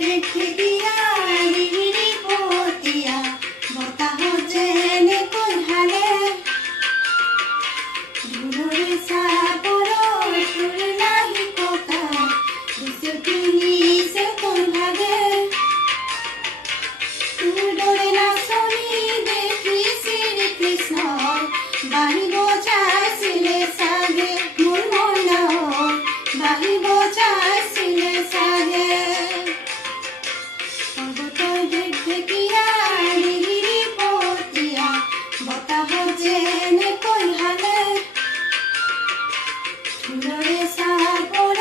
দেখে দিয়া লিহিরি পতিয়া বতাহ যেনে কই হালে ধুলরে সাপর তোর নাহি কথা দিছে তিনি সে কই ভাগে ডরে না শুনি দেখি শ্রীকৃষ্ণ বাহি বোঝাইছিলে সাগে মোর মনা বাহি বোঝাইছিলে সাগে পর্বতর দেখিয়া লিহিরি পতিয়া বতাহ যেনে কই হালে ধুলরে সাপর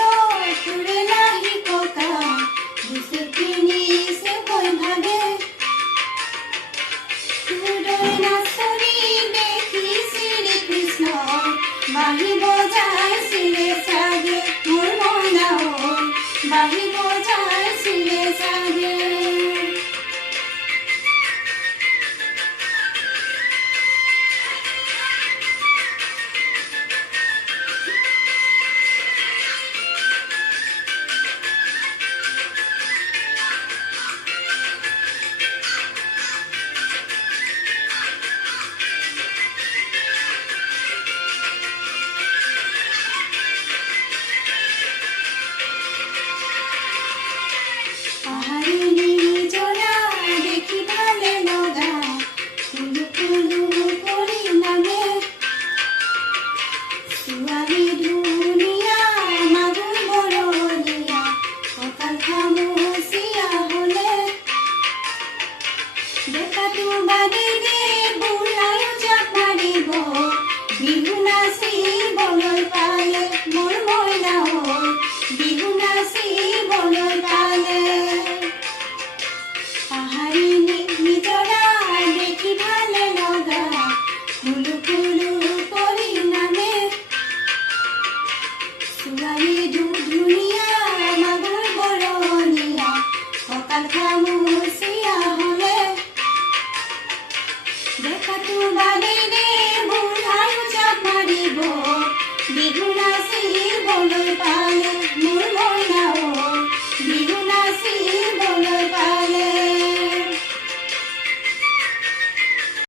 তোর নাহি কথা দিছে তিনি সে কই ভাগে বাহি বজাইছিলে সাগে মোর মনা বাহি বজাইছিলে সাগে বিহুনাসি বলো